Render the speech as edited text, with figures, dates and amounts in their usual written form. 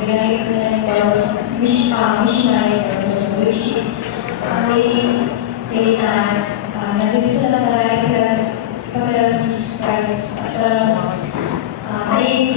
binanggit nila yung purpose, missionary purpose, which is, they say that nandito sila tayo because Jesus Christ, they